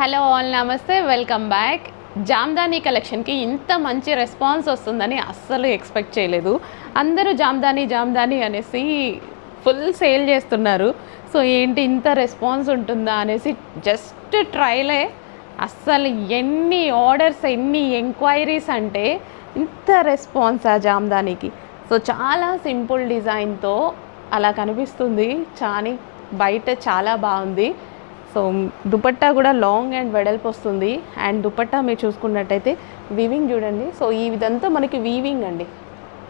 Hello all, నమస్తే, welcome back. Jamdani కలెక్షన్కి ఇంత మంచి రెస్పాన్స్ వస్తుందని అస్సలు ఎక్స్పెక్ట్ చేయలేదు. అందరూ జామ్దానీ జామ్దానీ అనేసి ఫుల్ సేల్ చేస్తున్నారు. సో ఏంటి ఇంత రెస్పాన్స్ ఉంటుందా అనేసి జస్ట్ ట్రైలే. అస్సలు ఎన్ని ఆర్డర్స్, ఎన్ని ఎంక్వైరీస్ అంటే ఇంత రెస్పాన్స్ ఆ జామ్దానీకి. సో చాలా సింపుల్ డిజైన్తో అలా కనిపిస్తుంది. బయట చాలా బాగుంది. సో దుపట్టా కూడా లాంగ్ అండ్ వెడల్పు వస్తుంది. అండ్ దుపట్టా మీరు చూసుకున్నట్టయితే వీవింగ్ చూడండి. సో ఇదంతా మనకి వీవింగ్ అండి,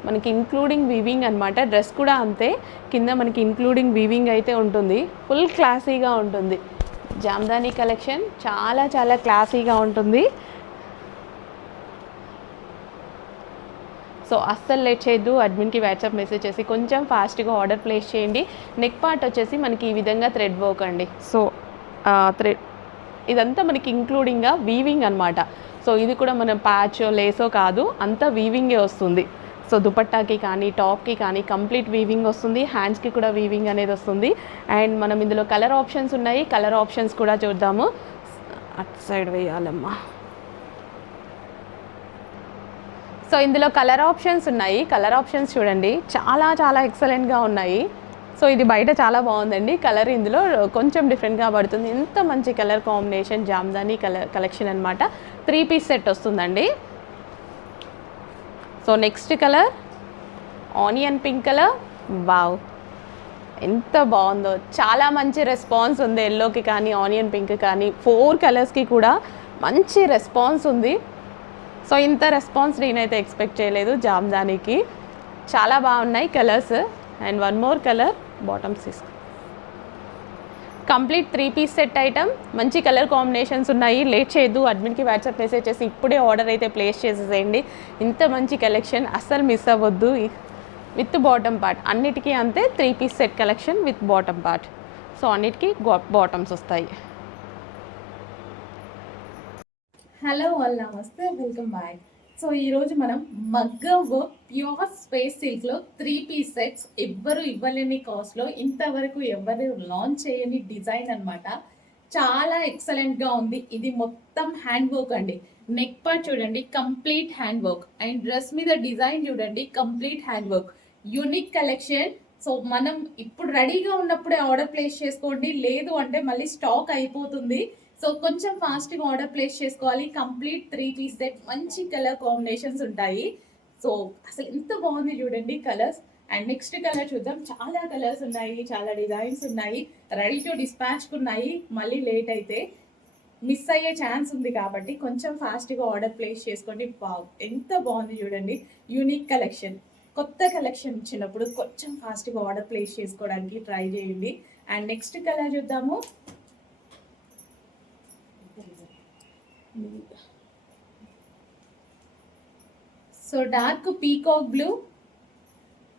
మనకి ఇంక్లూడింగ్ వీవింగ్ అనమాట. డ్రెస్ కూడా అంతే, కింద మనకి ఇంక్లూడింగ్ వీవింగ్ అయితే ఉంటుంది. ఫుల్ క్లాసీగా ఉంటుంది. జామ్దానీ కలెక్షన్ చాలా చాలా క్లాసీగా ఉంటుంది. సో అస్సలు లేట్ చేయొద్దు. అడ్మిన్కి వాట్సాప్ మెసేజ్ చేసి కొంచెం ఫాస్ట్గా ఆర్డర్ ప్లేస్ చేయండి. నెక్ పార్ట్ వచ్చేసి మనకి ఈ విధంగా థ్రెడ్ వర్క్ అండి. సో థ్రెడ్ ఇదంతా మనకి ఇంక్లూడింగ్గా వీవింగ్ అనమాట. సో ఇది కూడా మనం ప్యాచో లేసో కాదు, అంతా వీవింగే వస్తుంది. సో దుపట్టాకి కానీ టాప్కి కానీ కంప్లీట్ వీవింగ్ వస్తుంది. హ్యాండ్స్కి కూడా వీవింగ్ అనేది వస్తుంది. అండ్ మనం ఇందులో కలర్ ఆప్షన్స్ ఉన్నాయి. కలర్ ఆప్షన్స్ కూడా చూద్దాము. అటు సైడ్ వేయాలమ్మా. సో ఇందులో కలర్ ఆప్షన్స్ ఉన్నాయి. కలర్ ఆప్షన్స్ చూడండి, చాలా చాలా ఎక్సలెంట్గా ఉన్నాయి. సో ఇది బయట చాలా బాగుందండి. కలర్ ఇందులో కొంచెం డిఫరెంట్గా పడుతుంది. ఎంత మంచి కలర్ కాంబినేషన్, జామ్దానీ కలెక్షన్ అనమాట. 3 పీస్ సెట్ వస్తుందండి. So next colour onion pink colour. Wow, ఎంత బాగుందో. చాలా మంచి రెస్పాన్స్ ఉంది. ఎల్లోకి కానీ ఆనియన్ పింక్ కానీ 4 కలర్స్కి కూడా మంచి రెస్పాన్స్ ఉంది. సో ఇంత రెస్పాన్స్ నేనైతే ఎక్స్పెక్ట్ చేయలేదు జామ్దానీకి. చాలా బాగున్నాయి colours. And one more colour bottoms తీసుకో. Complete 3 piece set item. మంచి కలర్ కాంబినేషన్స్ ఉన్నాయి. లేట్ చేయొద్దు. అడ్మిన్కి వాట్సాప్ మెసేజ్ చేసి ఇప్పుడే ఆర్డర్ అయితే ప్లేస్ చేసేసేయండి. ఇంత మంచి కలెక్షన్ అస్సలు మిస్ అవ్వద్దు. విత్ బాటమ్ పార్ట్ అన్నిటికీ అంతే. 3 piece set collection with bottom part. So అన్నిటికీ బాటమ్స్ వస్తాయి. హలో ఆల్, నమస్తే, వెల్కమ్ బ్యాక్. సో ఈరోజు మనం మగ్గం వర్క్ ప్యూర్ స్పేస్ సిల్క్లో 3 పీస్ సెట్స్ ఎవ్వరు ఇవ్వలేని కాస్ట్లో, ఇంతవరకు ఎవరు లాంచ్ చేయని డిజైన్ అనమాట. చాలా ఎక్సలెంట్గా ఉంది. ఇది మొత్తం హ్యాండ్ వర్క్ అండి. నెక్ పార్ట్ చూడండి, complete hand work. And dress మీద డిజైన్ చూడండి, complete hand work. Unique collection. So మనం ఇప్పుడు రెడీగా ఉన్నప్పుడే ఆర్డర్ ప్లేస్ చేసుకోండి, లేదు అంటే మళ్ళీ స్టాక్ అయిపోతుంది. సో కొంచెం ఫాస్ట్గా ఆర్డర్ ప్లేస్ చేసుకోవాలి. కంప్లీట్ 3 పీస్ సెట్, మంచి కలర్ కాంబినేషన్స్ ఉంటాయి. సో అసలు ఎంత బాగుంది చూడండి కలర్స్. అండ్ నెక్స్ట్ కలర్ చూద్దాం. చాలా కలర్స్ ఉన్నాయి, చాలా డిజైన్స్ ఉన్నాయి. రెడీ టు డిస్పాచ్కి ఉన్నాయి. మళ్ళీ లేట్ అయితే మిస్ అయ్యే ఛాన్స్ ఉంది కాబట్టి కొంచెం ఫాస్ట్గా ఆర్డర్ ప్లేస్ చేసుకోండి. వావ్, ఎంత బాగుంది చూడండి. యూనిక్ కలెక్షన్, కొత్త కలెక్షన్ ఇచ్చినప్పుడు కొంచెం ఫాస్ట్గా ఆర్డర్ ప్లేస్ చేసుకోవడానికి ట్రై చేయండి. అండ్ నెక్స్ట్ కలర్ చూద్దాము. So dark peacock blue,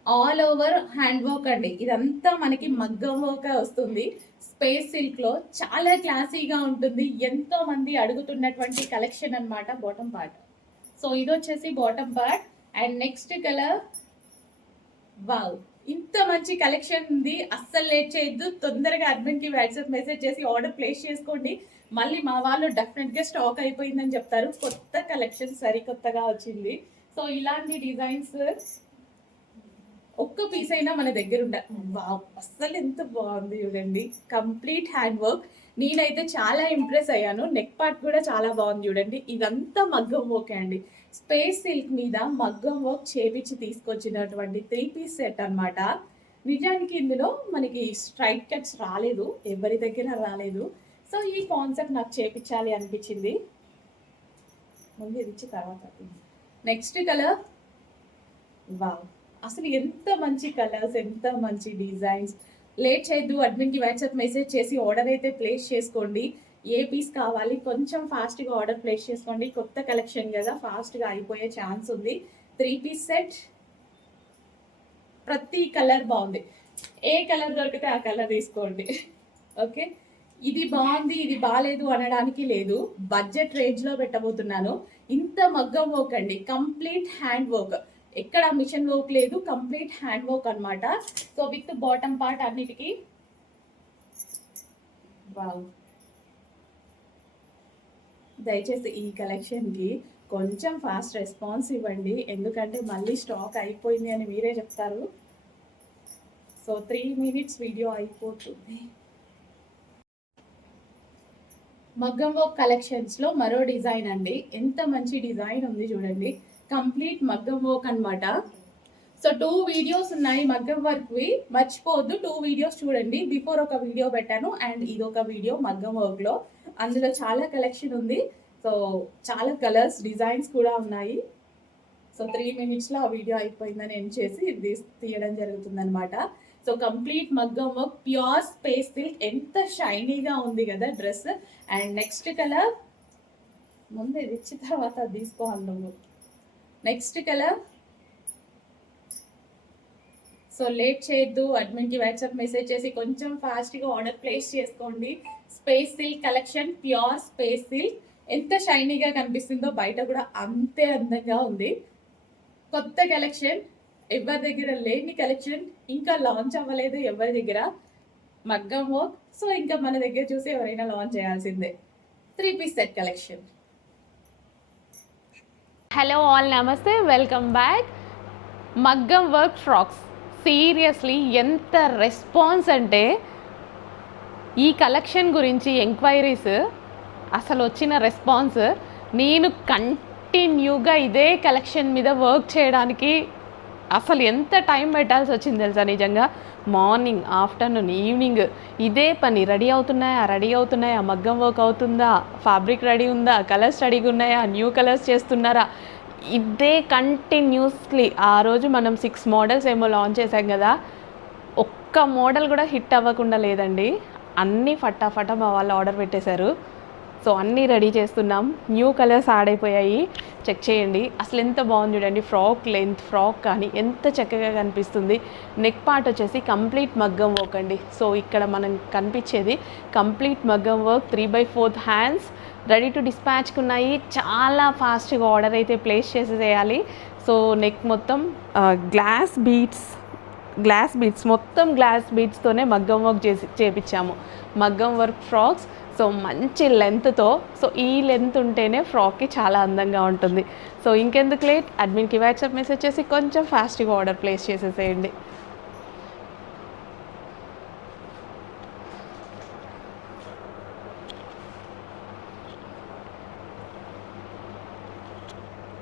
all over hand work అండి. ఇదంతా మనకి మగ్గం వర్క్ వస్తుంది. స్పేస్ సిల్క్ లో చాలా క్లాసీగా ఉంటుంది. ఎంతో మంది అడుగుతున్నటువంటి కలెక్షన్ అనమాట. Bottom part. సో ఇది వచ్చేసి bottom part. And next colour. Wow, ఇంత మంచి కలెక్షన్ ఉంది. అస్సలు లేట్ చేయొద్దు. తొందరగా అడ్మిన్కి వాట్సాప్ మెసేజ్ చేసి ఆర్డర్ ప్లేస్ చేసుకోండి. మళ్ళీ మా వాళ్ళు డెఫినెట్గా స్టాక్ అయిపోయిందని చెప్తారు. కొత్త కలెక్షన్ సరికొత్తగా వచ్చింది. సో ఇలాంటి డిజైన్స్ ఒక్క పీస్ అయినా మన దగ్గర ఉండాలి. వావ్, అస్సలు ఎంత బాగుంది చూడండి. Complete hand work. నేనైతే చాలా ఇంప్రెస్ అయ్యాను. నెక్ పార్ట్ కూడా చాలా బాగుంది చూడండి. ఇదంతా మగ్గం వర్క్ అండి. స్పేస్ సిల్క్ మీద మగ్గం వర్క్ చేపించి తీసుకొచ్చినటువంటి 3 పీస్ సెట్ అనమాట. నిజానికి ఇందులో మనకి స్ట్రైట్ కట్స్ రాలేదు, ఎవరి దగ్గర రాలేదు. సో ఈ కాన్సెప్ట్ నాకు చేపించాలి అనిపించింది. ముందు ఇది ఇచ్చి తర్వాత నెక్స్ట్ కలర్. వావ్, అసలు ఎంత మంచి కలర్స్, ఎంత మంచి డిజైన్స్. లేట్ చేయొద్దు. అడ్మిన్కి వాట్సాప్ మెసేజ్ చేసి ఆర్డర్ అయితే ప్లేస్ చేసుకోండి. ఏ పీస్ కావాలి కొంచెం ఫాస్ట్గా ఆర్డర్ ప్లేస్ చేసుకోండి. కొత్త కలెక్షన్ కదా, ఫాస్ట్గా అయిపోయే ఛాన్స్ ఉంది. 3 పీస్ సెట్, ప్రతి కలర్ బాగుంది. ఏ కలర్ దొరికితే ఆ కలర్ తీసుకోండి. ఓకే, ఇది బాగుంది ఇది బాగాలేదు అనడానికి లేదు. బడ్జెట్ రేంజ్లో పెట్టబోతున్నాను. ఇంత మగ్గం వర్క్ అండి, కంప్లీట్ హ్యాండ్ వర్క్. ఎక్కడ మిషన్ వర్క్ లేదు, కంప్లీట్ హ్యాండ్ వర్క్ అనమాట. సో విత్ బాటమ్ పార్ట్ అన్నిటికీ. వావ్, దయచేసి ఈ కలెక్షన్కి కొంచెం ఫాస్ట్ రెస్పాన్స్ ఇవ్వండి, ఎందుకంటే మళ్ళీ స్టాక్ అయిపోయింది అని మీరే చెప్తారు. సో 3 minutes వీడియో అయిపోతుంది. మగ్గం వర్క్ కలెక్షన్స్లో మరో డిజైన్ అండి. ఎంత మంచి డిజైన్ ఉంది చూడండి, కంప్లీట్ మగ్గం వర్క్ అనమాట. సో 2 వీడియోస్ ఉన్నాయి మగ్గం వర్క్వి, మర్చిపోవద్దు 2 వీడియోస్ చూడండి. బిఫోర్ ఒక వీడియో పెట్టాను అండ్ ఇదొక వీడియో మగ్గం వర్క్లో. అందులో చాలా కలెక్షన్ ఉంది. సో చాలా కలర్స్ డిజైన్స్ కూడా ఉన్నాయి. సో 3 minutesలో ఆ వీడియో అయిపోయిందని ఎండ్ చేసి ఇది తీయడం జరుగుతుంది అనమాట. సో కంప్లీట్ మగ్గం వర్క్, ప్యూర్ స్పేస్ సిల్క్, ఎంత షైనీగా ఉంది కదా డ్రెస్. అండ్ నెక్స్ట్ కలర్ ముందు ఇది ఇచ్చిన తర్వాత అది తీసుకోవాలి నువ్వు. Next colour. సో లేట్ చేయొద్దు, అడ్మిన్కి వాట్సాప్ మెసేజ్ చేసి కొంచెం ఫాస్ట్గా ఆర్డర్ ప్లేస్ చేసుకోండి. Space silk collection, pure space silk, ఎంత షైనీగా కనిపిస్తుందో బయట కూడా అంతే అందంగా ఉంది. కొత్త కలెక్షన్, ఎవరి దగ్గర లేని కలెక్షన్, ఇంకా లాంచ్ అవ్వలేదు ఎవరి దగ్గర మగ్గం వర్క్. సో ఇంకా మన దగ్గర చూసి ఎవరైనా లాంచ్ చేయాల్సిందే. 3 piece set collection. Hello all, నమస్తే, వెల్కమ్ బ్యాక్. మగ్గం వర్క్ ఫ్రాక్స్, సీరియస్లీ ఎంత రెస్పాన్స్ అంటే ఈ కలెక్షన్ గురించి ఎంక్వైరీస్, అసలు వచ్చిన రెస్పాన్స్, నేను కంటిన్యూగా ఇదే కలెక్షన్ మీద వర్క్ చేయడానికి అసలు ఎంత టైం పెట్టాల్సి వచ్చింది తెలుసా. నిజంగా మార్నింగ్, ఆఫ్టర్నూన్, ఈవినింగ్ ఇదే పని. రెడీ అవుతున్నాయా, మగ్గం వర్క్ అవుతుందా, ఫ్యాబ్రిక్ రెడీ ఉందా, కలర్స్ రెడీగా ఉన్నాయా, న్యూ కలర్స్ చేస్తున్నారా, ఇదే కంటిన్యూస్లీ. ఆ రోజు మనం 6 మోడల్స్ ఏమో లాంచ్ చేసాం కదా, ఒక్క మోడల్ కూడా హిట్ అవ్వకుండా లేదండి. అన్నీ ఫటాఫటా మా వాళ్ళు ఆర్డర్ పెట్టేశారు. సో అన్నీ రెడీ చేస్తున్నాం. న్యూ కలర్స్ యాడ్ అయిపోయాయి, చెక్ చేయండి. అసలు ఎంత బాగుంది చూడండి. ఫ్రాక్ లెంత్, ఫ్రాక్ కానీ ఎంత చక్కగా కనిపిస్తుంది. నెక్ పార్ట్ వచ్చేసి కంప్లీట్ మగ్గం వర్క్ అండి. సో ఇక్కడ మనం కనిపించేది కంప్లీట్ మగ్గం వర్క్, 3/4 హ్యాండ్స్, రెడీ టు డిస్పాచ్కి ఉన్నాయి. చాలా ఫాస్ట్గా ఆర్డర్ అయితే ప్లేస్ చేసేసేయాలి. సో నెక్ మొత్తం గ్లాస్ బీడ్స్ మొత్తం గ్లాస్ బీడ్స్తోనే మగ్గం వర్క్ చేపించాము. మగ్గం వర్క్ ఫ్రాక్స్, సో మంచి లెంత్తో. సో ఈ లెంత్ ఉంటేనే ఫ్రాక్కి చాలా అందంగా ఉంటుంది. సో ఇంకెందుకు లేట్, అడ్మిన్కి వాట్సాప్ మెసేజ్ చేసి కొంచెం ఫాస్ట్గా ఆర్డర్ ప్లేస్ చేసేసేయండి.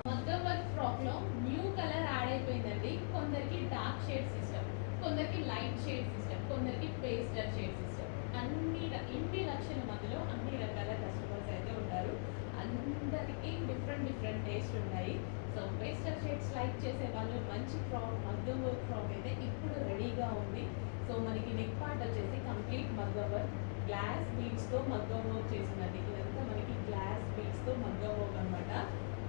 మగ్గం వర్క్ ఫ్రాక్లో న్యూ కలర్ యాడ్ అయిపోయిందండి. కొందరికి డార్క్ షేడ్స్ ఇష్టం, కొందరికి లైట్ షేడ్స్ ఇష్టం, కొందరికి పేస్టల్ షేడ్స్ ఇష్టం. ఇన్ని లక్షల మధ్యలో అన్ని రకాల కస్టమర్స్ అయితే ఉంటారు. అందరికీ డిఫరెంట్ టేస్ట్ ఉన్నాయి. సో పేస్టల్ షేడ్స్ లైక్ చేసే వాళ్ళు మంచి ఫ్రాక్, మగ్గం వర్క్ ఫ్రాక్ అయితే ఇప్పుడు రెడీగా ఉంది. సో మనకి నెక్ పార్ట్ వచ్చేసి కంప్లీట్ మగ్గం వర్క్, గ్లాస్ బీడ్స్తో మగ్గం వర్క్ చేసిందండి. ఇదంతా మనకి గ్లాస్ బీడ్స్తో మగ్గం వర్క్ అనమాట.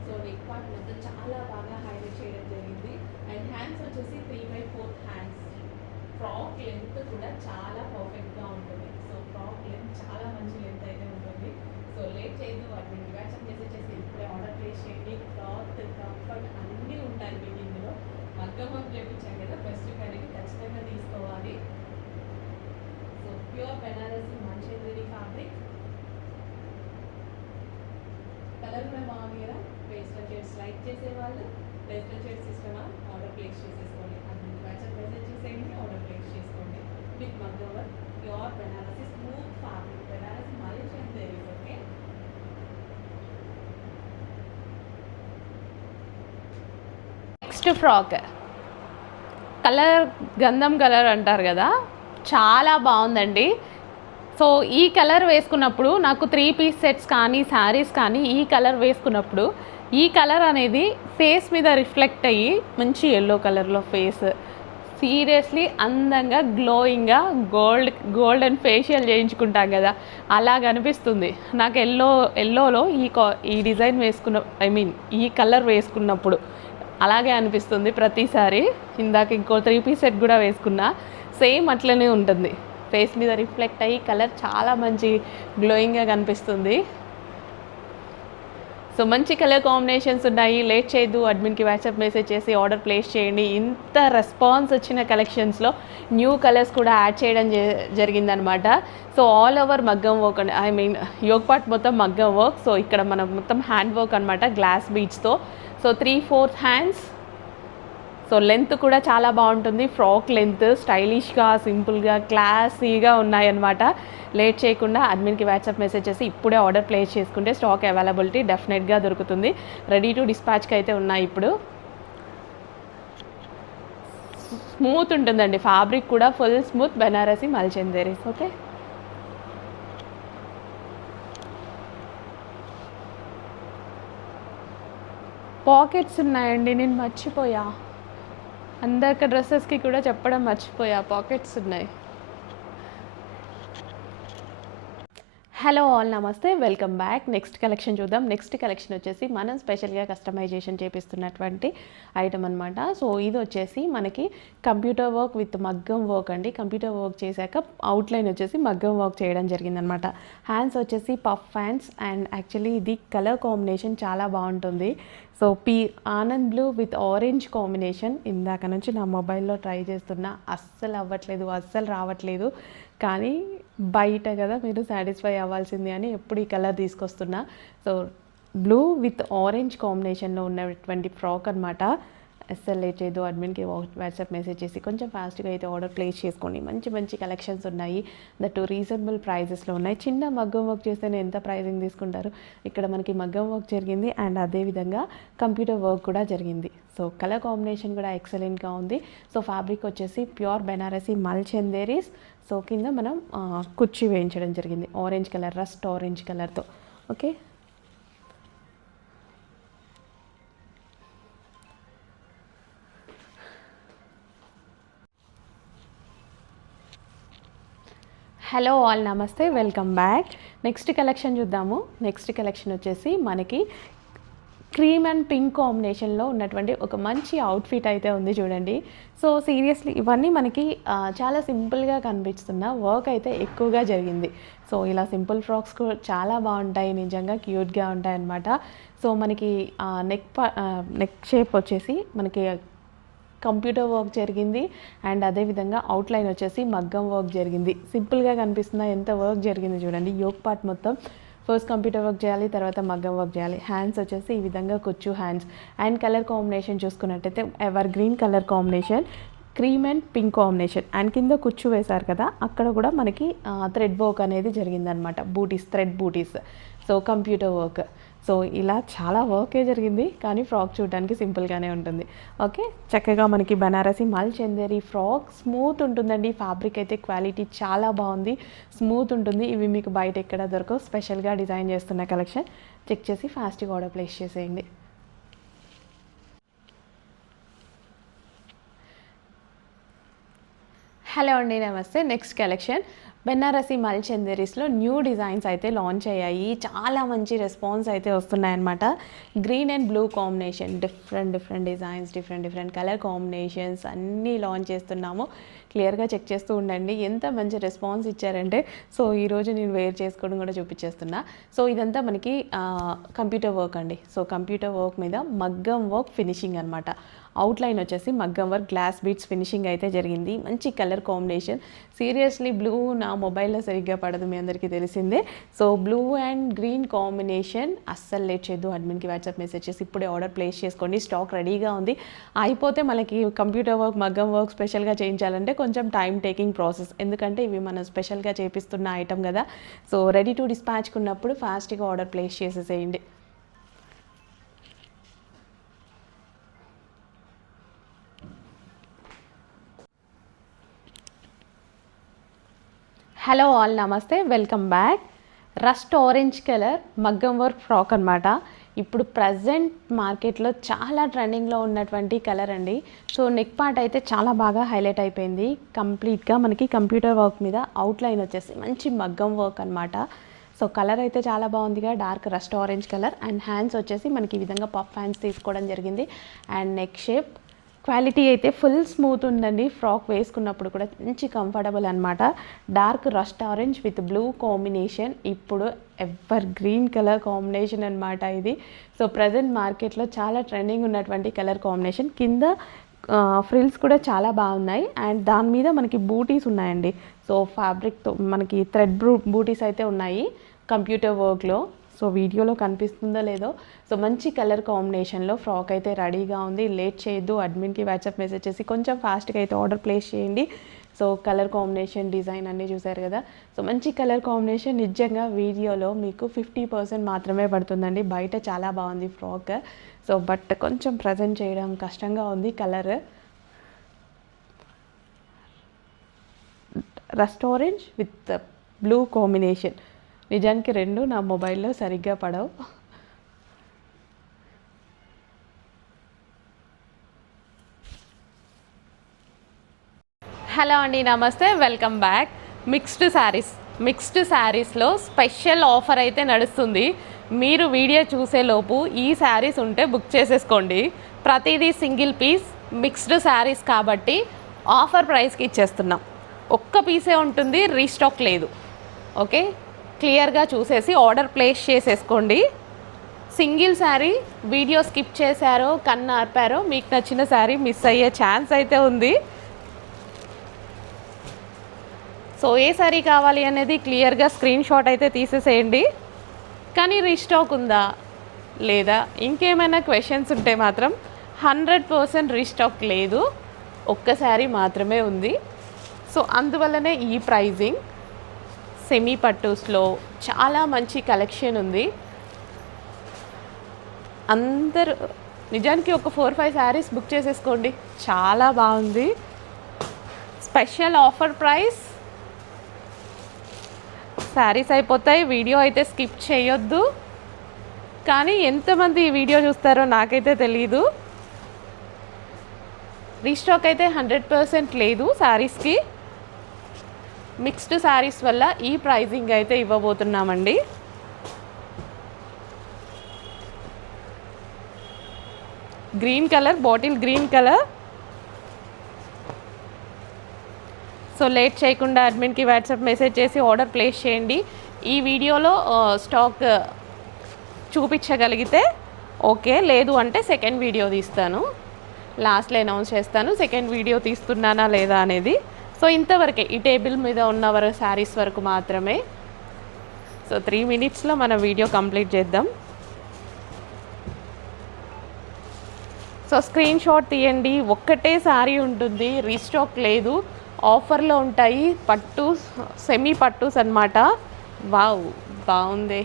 సో నెక్ పార్ట్ మొత్తం చాలా బాగా హైలైట్ చేయడం జరిగింది. అండ్ హ్యాండ్స్ వచ్చేసి 3/4 హ్యాండ్స్. ఫ్రాక్ లెంత్ కూడా చాలా పర్ఫెక్ట్గా ఉంటుంది. సో ఫ్రాక్ లెంత్ చాలా మంచి లెంత్ అయితే ఉంటుంది. సో లేట్ చేయదు, వాటిని వాట్సాప్ మెసేజ్ చేసి ఇప్పుడే ఆర్డర్ ప్లేస్ చేయండి. క్లాత్, కంఫర్ట్ అన్నీ ఉంటాయి మీకు ఇందులో. మగ్గం వర్క్ చేయించాం కదా, ఫెస్టివ్ అనేది ఖచ్చితంగా తీసుకోవాలి. సో ప్యూర్ బెనారసి మంచేంద్రి ఫ్యాబ్రిక్, కలర్ కూడా బాగుంది కదా. పేస్టల్ షేడ్స్ లైక్ చేసేవాళ్ళు పేస్టల్ షేడ్స్ ఇష్టమా, ఆర్డర్ ప్లేస్ చేసేసుకోండి. అది వాట్సాప్ మెసేజ్ చేసేయండి, ఆర్డర్ ప్లేస్ చేసుకోండి. విత్ మగ్గం work, pure Banarasi smooth fabric, Banarasi Malaysian జరీస్. ఓకే, నెక్స్ట్ ఫ్రాక్ కలర్ గంధం కలర్ అంటారు కదా, చాలా బాగుందండి. సో ఈ కలర్ వేసుకున్నప్పుడు నాకు 3 piece సెట్స్ కానీ శారీస్ కానీ ఈ కలర్ వేసుకున్నప్పుడు ఈ కలర్ అనేది ఫేస్ మీద రిఫ్లెక్ట్ అయ్యి మంచి ఎల్లో కలర్లో ఫేస్ సీరియస్లీ అందంగా గ్లోయింగ్గా గోల్డెన్ ఫేషియల్ చేయించుకుంటాం కదా, అలా కనిపిస్తుంది నాకు. ఎల్లోలో ఈ డిజైన్ ఈ కలర్ వేసుకున్నప్పుడు అలాగే అనిపిస్తుంది ప్రతిసారి. ఇందాక ఇంకో 3 piece సెట్ కూడా వేసుకున్నా, సేమ్ అట్లనే ఉంటుంది. ఫేస్ మీద రిఫ్లెక్ట్ అయ్యి కలర్ చాలా మంచి గ్లోయింగ్గా కనిపిస్తుంది. సో మంచి కలర్ కాంబినేషన్స్ ఉన్నాయి. లేట్ చేయొద్దు, అడ్మిన్కి వాట్సాప్ మెసేజ్ చేసి ఆర్డర్ ప్లేస్ చేయండి. ఇంత రెస్పాన్స్ వచ్చిన కలెక్షన్స్లో న్యూ కలర్స్ కూడా యాడ్ చేయడం జరిగిందనమాట. సో ఆల్ ఓవర్ మగ్గం వర్క్ అండి, ఐ మీన్ యోగ్ పార్ట్ మొత్తం మగ్గం వర్క్. సో ఇక్కడ మనం మొత్తం హ్యాండ్ వర్క్ అనమాట, గ్లాస్ బీడ్స్తో. So 3/4 hands. సో లెంత్ కూడా చాలా బాగుంటుంది, ఫ్రాక్ లెంత్, స్టైలిష్గా, సింపుల్గా, క్లాసీగా ఉన్నాయన్నమాట. లేట్ చేయకుండా అడ్మిన్కి వాట్సాప్ మెసేజ్ చేసి ఇప్పుడే ఆర్డర్ ప్లేస్ చేసుకుంటే స్టాక్ అవైలబిలిటీ డెఫినెట్గా దొరుకుతుంది. రెడీ టు డిస్పాచ్కి అయితే ఉన్నాయి. ఇప్పుడు స్మూత్ ఉంటుందండి ఫ్యాబ్రిక్ కూడా, ఫుల్ స్మూత్ బెనారసి మల్చందేరీస్. ఓకే, పాకెట్స్ ఉన్నాయండి, నేను మర్చిపోయా, అందరికీ డ్రెస్సెస్కి కూడా చెప్పడం మర్చిపోయా, పాకెట్స్ ఉన్నాయి. హలో ఆల్, నమస్తే, వెల్కమ్ బ్యాక్. నెక్స్ట్ కలెక్షన్ చూద్దాం. నెక్స్ట్ కలెక్షన్ వచ్చేసి మనం స్పెషల్గా కస్టమైజేషన్ చేపిస్తున్నటువంటి ఐటమ్ అనమాట. సో ఇది వచ్చేసి మనకి కంప్యూటర్ వర్క్ విత్ మగ్గం వర్క్ అండి. కంప్యూటర్ వర్క్ చేశాక అవుట్లైన్ వచ్చేసి మగ్గం వర్క్ చేయడం జరిగిందనమాట. హ్యాండ్స్ వచ్చేసి పఫ్ హ్యాండ్స్ అండ్ యాక్చువల్లీ ఇది కలర్ కాంబినేషన్ చాలా బాగుంటుంది. So Anand blue with orange combination. ఇందాక నుంచి నా మొబైల్లో ట్రై చేస్తున్నా, అస్సలు అవ్వట్లేదు, అస్సలు రావట్లేదు. కానీ బయట కదా మీరు సాటిస్ఫై అవ్వాల్సింది అని ఎప్పుడు ఈ కలర్ తీసుకొస్తున్నా. సో బ్లూ విత్ ఆరెంజ్ కాంబినేషన్లో ఉన్నటువంటి ఫ్రాక్ అనమాట. అస్సలు లేట్ చేయదు, అడ్మిన్కి వాట్సాప్ మెసేజ్ చేసి కొంచెం ఫాస్ట్గా అయితే ఆర్డర్ ప్లేస్ చేసుకోండి. మంచి మంచి కలెక్షన్స్ ఉన్నాయి, దట్ రీజనబుల్ ప్రైజెస్లో ఉన్నాయి. చిన్న మగ్గం వర్క్ చేస్తేనే ఎంత ప్రైజింగ్ తీసుకుంటారు. ఇక్కడ మనకి మగ్గం వర్క్ జరిగింది అండ్ అదేవిధంగా కంప్యూటర్ వర్క్ కూడా జరిగింది. సో కలర్ కాంబినేషన్ కూడా ఎక్సలెంట్గా ఉంది. సో ఫ్యాబ్రిక్ వచ్చేసి ప్యూర్ బెనారసి మల్చందేరీస్. సో కింద మనం కుర్చీ వేయించడం జరిగింది ఆరెంజ్ కలర్, రస్ట్ ఆరెంజ్ కలర్తో. ఓకే, హలో ఆల్, నమస్తే, వెల్కమ్ బ్యాక్. నెక్స్ట్ కలెక్షన్ చూద్దాము. నెక్స్ట్ కలెక్షన్ వచ్చేసి మనకి క్రీమ్ అండ్ పింక్ కాంబినేషన్లో ఉన్నటువంటి ఒక మంచి అవుట్ఫిట్ అయితే ఉంది చూడండి. సో సీరియస్లీ ఇవన్నీ మనకి చాలా సింపుల్గా కనిపిస్తున్న వర్క్ అయితే ఎక్కువగా జరిగింది. సో ఇలా సింపుల్ ఫ్రాక్స్ కూడా చాలా బాగుంటాయి, నిజంగా క్యూట్గా ఉంటాయి అన్నమాట. సో మనకి నెక్ షేప్ వచ్చేసి మనకి కంప్యూటర్ వర్క్ జరిగింది అండ్ అదేవిధంగా అవుట్లైన్ వచ్చేసి మగ్గం వర్క్ జరిగింది. సింపుల్గా కనిపిస్తున్న ఎంత వర్క్ జరిగింది చూడండి. యోగ్ పార్ట్ మొత్తం ఫస్ట్ కంప్యూటర్ వర్క్ చేయాలి, తర్వాత మగ్గం వర్క్ చేయాలి. హ్యాండ్స్ వచ్చేసి ఈ విధంగా కుచ్చు హ్యాండ్స్. అండ్ కలర్ కాంబినేషన్ చూసుకున్నట్టయితే ever green colour combination, cream and pink combination. And కింద కుచ్చు వేశారు కదా, అక్కడ కూడా మనకి థ్రెడ్ వర్క్ అనేది జరిగిందనమాట, బూటీస్, థ్రెడ్ బూటీస్. So computer work. సో ఇలా చాలా వర్కే జరిగింది, కానీ ఫ్రాక్ చూడడానికి సింపుల్గానే ఉంటుంది. ఓకే, చక్కగా మనకి బనారసి మల్చందేరి ఫ్రాక్ స్మూత్ ఉంటుందండి. ఫ్యాబ్రిక్ అయితే క్వాలిటీ చాలా బాగుంది, స్మూత్ ఉంటుంది. ఇవి మీకు బయట ఎక్కడ దొరకవు, స్పెషల్గా డిజైన్ చేస్తున్న కలెక్షన్. చెక్ చేసి ఫాస్ట్గా ఆర్డర్ ప్లేస్ చేసేయండి. హలో అండి, నమస్తే. నెక్స్ట్ కలెక్షన్ బెనారసి మల్చందేరీస్లో న్యూ డిజైన్స్ అయితే లాంచ్ అయ్యాయి. చాలా మంచి రెస్పాన్స్ అయితే వస్తున్నాయన్నమాట. Green and blue combination, different designs, different colour combinations అన్నీ లాంచ్ చేస్తున్నాము. క్లియర్గా చెక్ చేస్తూ ఉండండి. ఎంత మంచి రెస్పాన్స్ ఇచ్చారంటే, సో ఈరోజు నేను వేర్ చేసుకోవడం కూడా చూపించేస్తున్నా. సో ఇదంతా మనకి కంప్యూటర్ వర్క్ అండి. సో కంప్యూటర్ వర్క్ మీద మగ్గం వర్క్ ఫినిషింగ్ అనమాట. అవుట్లైన్ వచ్చేసి మగ్గం వర్క్, గ్లాస్ బీడ్స్ ఫినిషింగ్ అయితే జరిగింది. మంచి కలర్ కాంబినేషన్. సీరియస్లీ బ్లూ నా మొబైల్లో సరిగ్గా పడదు, మీ అందరికీ తెలిసిందే. So blue and green combination. అస్సలు లేట్ చేయొద్దు, అడ్మిన్కి వాట్సాప్ మెసేజ్ చేసి ఇప్పుడే ఆర్డర్ ప్లేస్ చేసుకోండి. స్టాక్ రెడీగా ఉంది. అయిపోతే మనకి కంప్యూటర్ వర్క్, మగ్గం వర్క్ స్పెషల్గా చేయించాలంటే కొంచెం టైం టేకింగ్ ప్రాసెస్, ఎందుకంటే ఇవి మనం స్పెషల్గా చేపిస్తున్న ఐటమ్ కదా. సో రెడీ టు డిస్పాచ్కి ఉన్నప్పుడు ఫాస్ట్గా ఆర్డర్ ప్లేస్ చేసేసేయండి. హలో ఆల్, నమస్తే, welcome back. Rust orange colour మగ్గం వర్క్ ఫ్రాక్ అనమాట. ఇప్పుడు ప్రజెంట్ మార్కెట్లో చాలా ట్రెండింగ్లో ఉన్నటువంటి కలర్ అండి. సో నెక్ పార్ట్ అయితే చాలా బాగా హైలైట్ అయిపోయింది. కంప్లీట్గా మనకి కంప్యూటర్ వర్క్ మీద అవుట్లైన్ వచ్చేసి మంచి మగ్గం వర్క్ అనమాట. సో కలర్ అయితే చాలా బాగుందిగా, dark rust orange colour. And hands వచ్చేసి మనకి ఈ విధంగా పఫ్ హ్యాండ్స్ తీసుకోవడం జరిగింది. అండ్ నెక్ షేప్ క్వాలిటీ అయితే ఫుల్ స్మూత్ ఉందండి. ఫ్రాక్ వేసుకున్నప్పుడు కూడా మంచి కంఫర్టబుల్ అనమాట. Dark rust orange with blue combination, ఇప్పుడు ఎవర్ గ్రీన్ కలర్ కాంబినేషన్ అనమాట ఇది. సో ప్రజెంట్ మార్కెట్లో చాలా ట్రెండింగ్ ఉన్నటువంటి కలర్ కాంబినేషన్. కింద ఫ్రిల్స్ కూడా చాలా బాగున్నాయి అండ్ దాని మీద మనకి బూటీస్ ఉన్నాయండి. సో ఫ్యాబ్రిక్తో మనకి థ్రెడ్ బూటీస్ అయితే ఉన్నాయి కంప్యూటర్ వర్క్లో. సో వీడియోలో కనిపిస్తుందో లేదో. సో మంచి కలర్ కాంబినేషన్లో ఫ్రాక్ అయితే రెడీగా ఉంది. లేట్ చేయొద్దు, అడ్మిన్కి వాట్సాప్ మెసేజ్ చేసి కొంచెం ఫాస్ట్గా అయితే ఆర్డర్ ప్లేస్ చేయండి. సో కలర్ కాంబినేషన్, డిజైన్ అన్నీ చూసారు కదా. సో మంచి కలర్ కాంబినేషన్. నిజంగా వీడియోలో మీకు 50% మాత్రమే పడుతుందండి. బయట చాలా బాగుంది ఫ్రాక్. సో బట్ కొంచెం ప్రజెంట్ చేయడం కష్టంగా ఉంది. Colour rust orange with blue combination. నిజానికి రెండు నా మొబైల్లో సరిగ్గా పడవు. హలో అండి, నమస్తే, వెల్కమ్ బ్యాక్. మిక్స్డ్ శారీస్లో స్పెషల్ ఆఫర్ అయితే నడుస్తుంది. మీరు వీడియో చూసేలోపు ఈ శారీస్ ఉంటే బుక్ చేసేసుకోండి. ప్రతిదీ సింగిల్ పీస్ మిక్స్డ్ శారీస్ కాబట్టి ఆఫర్ ప్రైస్కి ఇచ్చేస్తున్నాం. ఒక్క పీసే ఉంటుంది, రీస్టాక్ లేదు. ఓకే, క్లియర్గా చూసేసి ఆర్డర్ ప్లేస్ చేసేసుకోండి. సింగిల్ శారీ వీడియో స్కిప్ చేశారో కన్ను ఆర్పారో మీకు నచ్చిన శారీ మిస్ అయ్యే ఛాన్స్ అయితే ఉంది. సో ఏ శారీ కావాలి అనేది క్లియర్గా స్క్రీన్ షాట్ అయితే తీసేసేయండి. కానీ రీస్టాక్ ఉందా లేదా ఇంకేమైనా క్వశ్చన్స్ ఉంటే మాత్రం 100% రీస్టాక్ లేదు, ఒక్క శారీ మాత్రమే ఉంది. సో అందువల్లనే ఈ ప్రైజింగ్. సెమీ పట్టూస్లో చాలా మంచి కలెక్షన్ ఉంది. అందరూ నిజానికి ఒక 4-5 శారీస్ బుక్ చేసేసుకోండి, చాలా బాగుంది. Special offer price. శారీస్ అయిపోతాయి, వీడియో అయితే స్కిప్ చేయొద్దు. కానీ ఎంతమంది ఈ వీడియో చూస్తారో నాకైతే తెలీదు. రీస్టాక్ అయితే 100% లేదు శారీస్కి. మిక్స్డ్ శారీస్ వల్ల ఈ ప్రైజింగ్ అయితే ఇవ్వబోతున్నామండి. Green colour, bottle green colour. So late చేయకుండా అడ్మిన్కి వాట్సాప్ మెసేజ్ చేసి ఆర్డర్ ప్లేస్ చేయండి. ఈ వీడియోలో స్టాక్ చూపించగలిగితే ఓకే, లేదు అంటే సెకండ్ వీడియో తీస్తాను, లాస్ట్లో అనౌన్స్ చేస్తాను సెకండ్ వీడియో తీస్తున్నానా లేదా అనేది. సో ఇంతవరకే, ఈ టేబుల్ మీద ఉన్న శారీస్ వరకు మాత్రమే. సో 3 minutesలో మన వీడియో కంప్లీట్ చేద్దాం. సో స్క్రీన్ షాట్ తీయండి. ఒక్కటే శారీ ఉంటుంది, రీస్టాక్ లేదు, ఆఫర్లో ఉంటాయి. పట్టు, సెమీ పట్టూస్ అనమాట. వావ్, బాగుంది.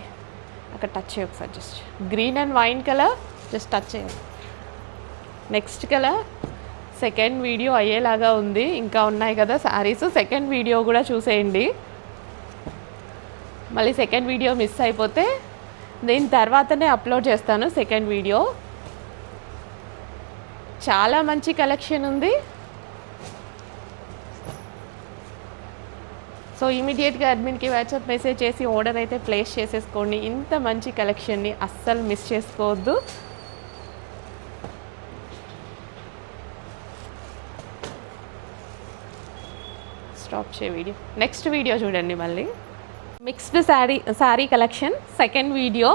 అక్కడ టచ్ చేయ ఒకసారి, just green and wine colour, just touch చేయండి. Next colour. సెకండ్ వీడియో అయ్యేలాగా ఉంది, ఇంకా ఉన్నాయి కదా శారీస్. సెకండ్ వీడియో కూడా చూసేయండి. మళ్ళీ సెకండ్ వీడియో మిస్ అయిపోతే దీని తర్వాతనే అప్లోడ్ చేస్తాను సెకండ్ వీడియో. చాలా మంచి కలెక్షన్ ఉంది. సో ఇమీడియట్గా అడ్మిన్కి వాట్సాప్ మెసేజ్ చేసి ఆర్డర్ అయితే ప్లేస్ చేసేసుకోండి. ఇంత మంచి కలెక్షన్ని అస్సలు మిస్ చేసుకోవద్దు. స్టాప్ చే వీడియో. నెక్స్ట్ వీడియో చూడండి మళ్ళీ. Mixed sari collection second video.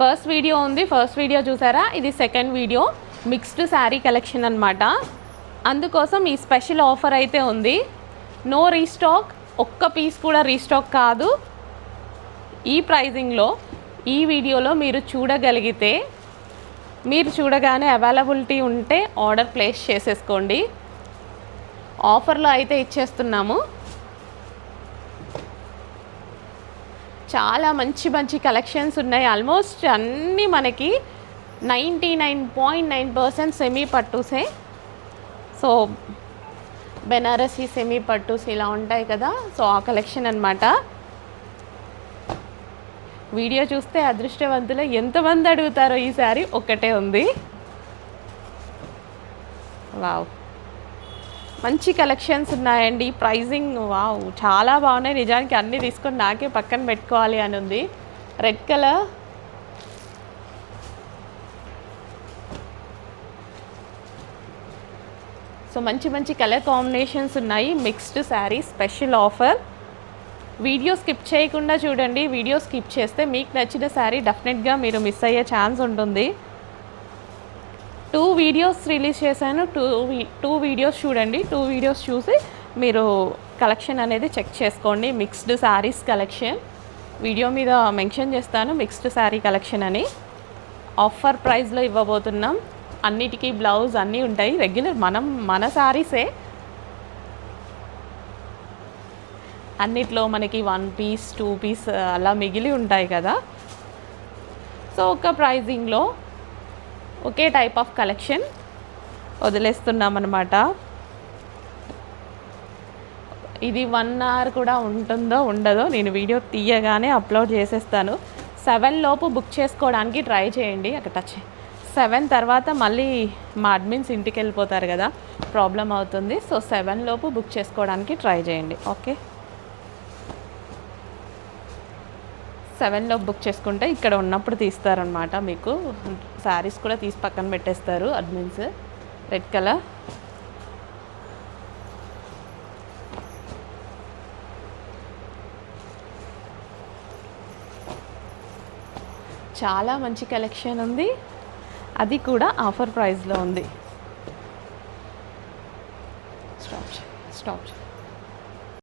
First video ఉంది, ఫస్ట్ వీడియో చూసారా, ఇది second video. Mixed sari collection అనమాట. అందుకోసం ఈ స్పెషల్ ఆఫర్ అయితే ఉంది. నో రీస్టాక్, ఒక్క పీస్ కూడా రీస్టాక్ కాదు. ఈ ప్రైజింగ్లో ఈ వీడియోలో మీరు చూడగలిగితే, మీరు చూడగానే అవైలబిలిటీ ఉంటే ఆర్డర్ ప్లేస్ చేసేసుకోండి. ఆఫర్లో అయితే ఇచ్చేస్తున్నాము. చాలా మంచి మంచి కలెక్షన్స్ ఉన్నాయి. ఆల్మోస్ట్ అన్నీ మనకి 99.9% సెమీ పట్టూసే. సో బెనారసీ సెమీ పట్టూస్ ఇలా ఉంటాయి కదా, సో ఆ కలెక్షన్ అనమాట. వీడియో చూస్తే అదృష్టవంతులు ఎంతమంది అడుగుతారో ఈ శారీ ఒక్కటే ఉంది. వావ్, మంచి కలెక్షన్స్ ఉన్నాయండి. ప్రైజింగ్ వావ్ చాలా బాగున్నాయి. నిజానికి అన్నీ తీసుకొని నాకే పక్కన పెట్టుకోవాలి అని ఉంది. రెడ్ కలర్, సో మంచి మంచి కలర్ కాంబినేషన్స్ ఉన్నాయి. Mixed sari special offer. Video skip చేయకుండా చూడండి. వీడియో స్కిప్ చేస్తే మీకు నచ్చిన శారీ డెఫినెట్గా మీరు మిస్ అయ్యే ఛాన్స్ ఉంటుంది. 2 వీడియోస్ రిలీజ్ చేశాను. 2 వీడియోస్ చూడండి. 2 వీడియోస్ చూసి మీరు కలెక్షన్ అనేది చెక్ చేసుకోండి. మిక్స్డ్ శారీస్ కలెక్షన్ వీడియో మీద మెన్షన్ చేస్తాను, మిక్స్డ్ శారీ కలెక్షన్ అని. ఆఫర్ ప్రైస్లో ఇవ్వబోతున్నాం. అన్నిటికీ బ్లౌజ్ అన్నీ ఉంటాయి. రెగ్యులర్ మన శారీసే, అన్నిట్లో మనకి 1 పీస్ 2 పీస్ అలా మిగిలి ఉంటాయి కదా. సో ఒక ప్రైజింగ్లో ఒకే టైప్ ఆఫ్ కలెక్షన్ వదిలేస్తున్నాం అన్నమాట. ఇది 1 అవర్ కూడా ఉంటుందో ఉండదో నేను వీడియో తీయగానే అప్లోడ్ చేసేస్తాను. 7 లోపు బుక్ చేసుకోవడానికి ట్రై చేయండి. అక్కడ టచ్ 7 తర్వాత మళ్ళీ మా అడ్మిన్స్ ఇంటికి వెళ్ళిపోతారు కదా, ప్రాబ్లం అవుతుంది. సో 7 లోపు బుక్ చేసుకోవడానికి ట్రై చేయండి. ఓకే, 7 లోపు బుక్ చేసుకుంటే ఇక్కడ ఉన్నప్పుడు తీస్తారనమాట. మీకు శారీస్ కూడా తీసి పక్కన పెట్టేస్తారు అడ్మిన్స్. రెడ్ కలర్ చాలా మంచి కలెక్షన్ ఉంది, అది కూడా ఆఫర్ ప్రైస్లో ఉంది. స్టాప్.